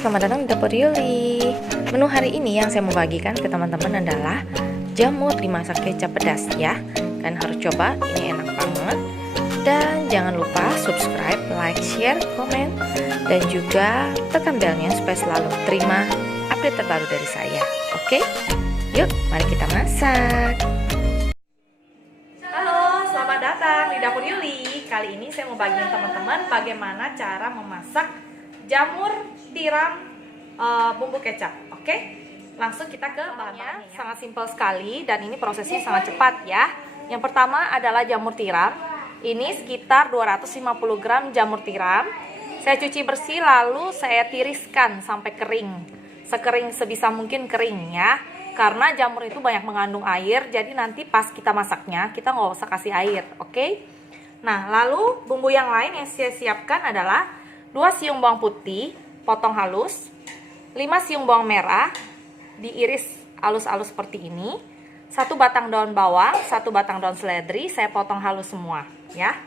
selamat datang di Dapur Yuli. Menu hari ini yang saya mau bagikan ke teman-teman adalah jamur dimasak kecap pedas ya. Kalian harus coba, ini enak banget. Dan jangan lupa subscribe, like, share, komen, dan juga tekan belnya supaya selalu terima update terbaru dari saya. Oke? Yuk, mari kita masak. Halo, selamat datang di Dapur Yuli. Kali ini saya mau bagiin teman-teman bagaimana cara memasak jamur tiram bumbu kecap. Oke, langsung kita ke bahan-bahannya. Sangat simpel sekali dan ini prosesnya sangat cepat ya. Yang pertama adalah jamur tiram. Ini sekitar 250 gram jamur tiram. Saya cuci bersih lalu saya tiriskan sampai kering. Sekering sebisa mungkin kering ya. Karena jamur itu banyak mengandung air, jadi nanti pas kita masaknya kita nggak usah kasih air. Oke. Nah, lalu bumbu yang lain yang saya siapkan adalah 2 siung bawang putih potong halus, 5 siung bawang merah diiris halus-halus seperti ini, 1 batang daun bawang, 1 batang daun seledri saya potong halus semua ya.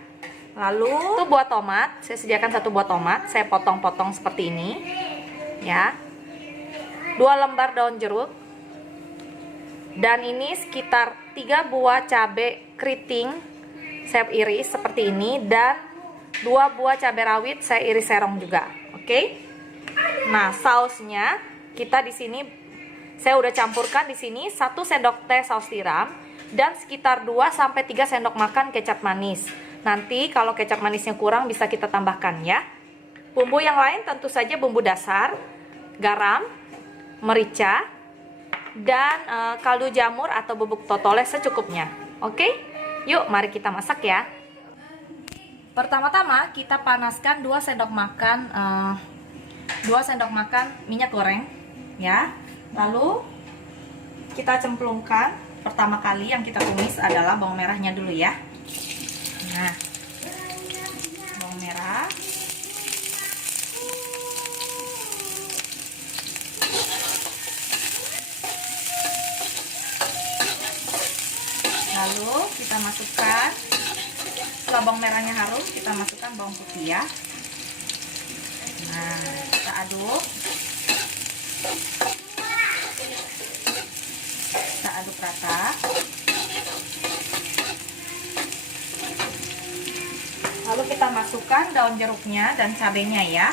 Lalu 1 buah tomat, saya sediakan 1 buah tomat, saya potong-potong seperti ini ya. 2 lembar daun jeruk, dan ini sekitar 3 buah cabai keriting saya iris seperti ini, dan 2 buah cabai rawit saya iris serong juga. Oke. Nah, sausnya kita di sini saya udah campurkan di sini 1 sendok teh saus tiram dan sekitar 2 sampai 3 sendok makan kecap manis. Nanti kalau kecap manisnya kurang bisa kita tambahkan ya. Bumbu yang lain tentu saja bumbu dasar, garam, merica, dan kaldu jamur atau bubuk totole secukupnya. Oke? Yuk, mari kita masak ya. Pertama-tama kita panaskan 2 sendok makan 2 sendok makan minyak goreng ya. Lalu kita cemplungkan. Pertama kali yang kita tumis adalah bawang merahnya dulu ya. Nah, bawang merah. Lalu kita masukkan, setelah bawang merahnya harum, kita masukkan bawang putih ya. Nah, kita aduk. Kita aduk rata. Lalu kita masukkan daun jeruknya dan cabenya ya.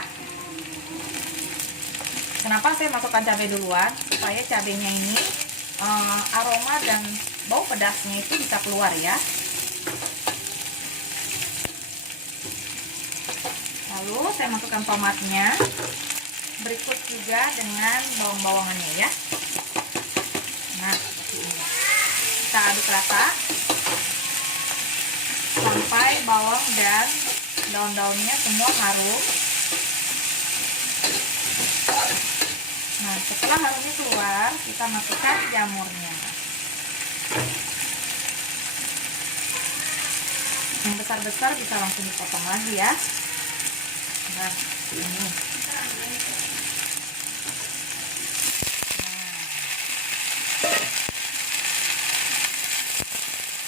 Kenapa saya masukkan cabai duluan? Supaya cabenya ini aroma dan bau pedasnya itu bisa keluar ya. Lalu saya masukkan tomatnya, berikut juga dengan bawang-bawangannya ya. Nah, seperti ini. Kita aduk rata sampai bawang dan daun-daunnya semua harum. Nah, setelah harumnya keluar, kita masukkan jamurnya. Yang besar-besar bisa langsung dipotong lagi ya. Nah, ini. Nah,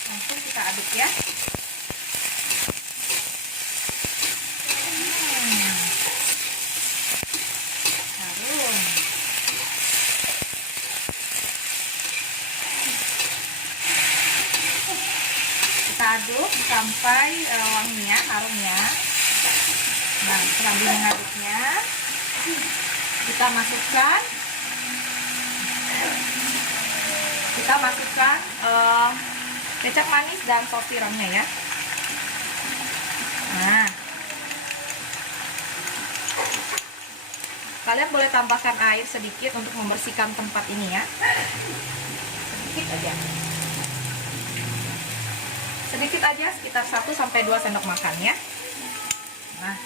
langsung kita aduk ya. Harum. Kita aduk sampai wanginya, harumnya. Nah, sambil mengaduknya, kita masukkan kecap manis dan saus tiramnya ya. Nah, kalian boleh tambahkan air sedikit untuk membersihkan tempat ini ya. Sedikit aja. Sedikit aja, sekitar 1 sampai 2 sendok makan ya. Nah,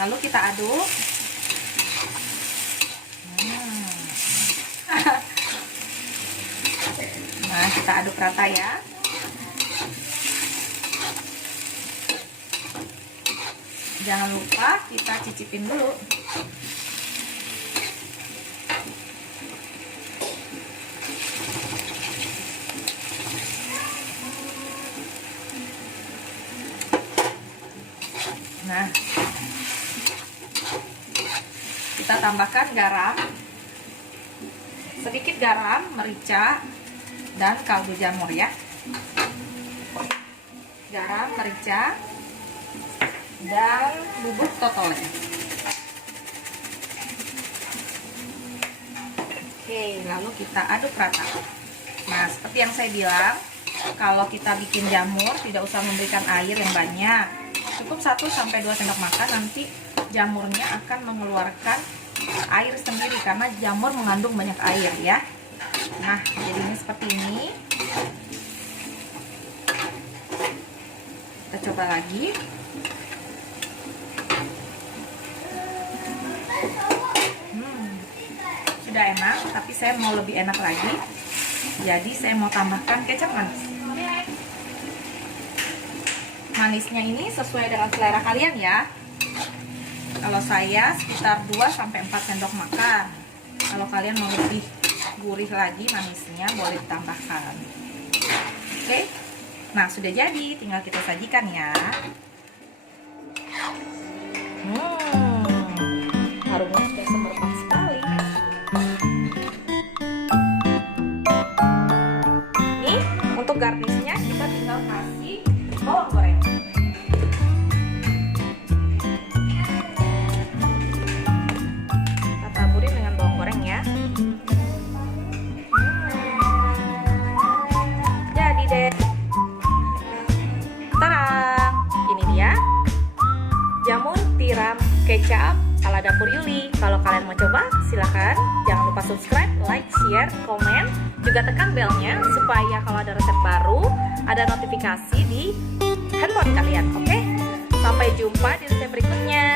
lalu kita aduk. Nah, kita aduk rata ya. Jangan lupa kita cicipin dulu. Nah, kita tambahkan garam, sedikit garam, merica, dan kaldu jamur ya. Garam, merica, dan bubuk totolnya. Oke, lalu kita aduk rata. Nah, seperti yang saya bilang, kalau kita bikin jamur tidak usah memberikan air yang banyak, cukup 1-2 sendok makan. Nanti jamurnya akan mengeluarkan air sendiri karena jamur mengandung banyak air ya. Nah, jadinya seperti ini. Kita coba lagi. Sudah enak, tapi saya mau lebih enak lagi. Jadi saya mau tambahkan kecap manis. Manisnya ini sesuai dengan selera kalian ya. Kalau saya sekitar 2-4 sendok makan. Kalau kalian mau lebih gurih lagi manisnya, boleh ditambahkan. Oke. Nah, sudah jadi, tinggal kita sajikan ya. Harumnya sudah semerbak sekali. Nih, untuk garnisnya kita tinggal kasih bawang goreng. Kita taburin dengan bawang goreng ya. Jadi deh. Tarang, ini dia jamur tiram kecap ala Dapur Yuli. Kalau kalian mau coba, silakan. Jangan lupa subscribe, like, share, komen, juga tekan belnya supaya kalau ada resep baru ada notifikasi di handphone kalian. Oke? Sampai jumpa di resep berikutnya.